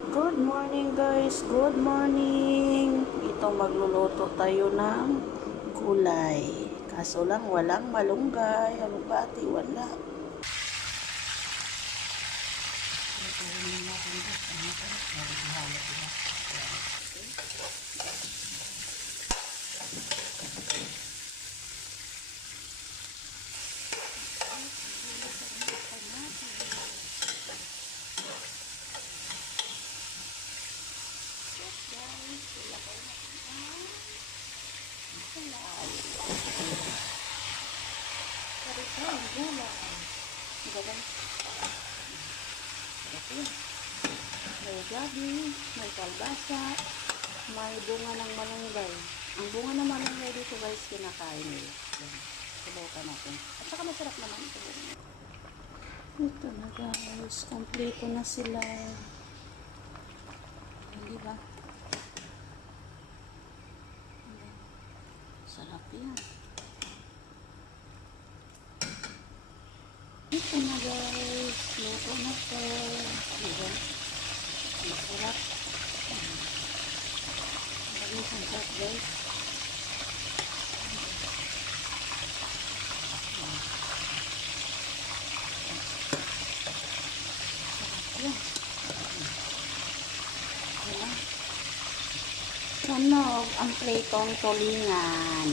Good morning guys, good morning. Ito magluluto tayo ng gulay. Kaso lang walang malunggay, alubati wala. May gabi, may kalbasa, may bunga ng malunggay. Ang bunga ng malunggay dito guys, kinakain nila. Subukan natin. At saka masarap naman ito. Ito na guys, kompleto na sila. Hindi ba? Sarap yan. Ito na guys, luto na to. Diba? Masarap. Lagyan sa sarap guys. Sarap yan. Sunog ang pritong tulingan.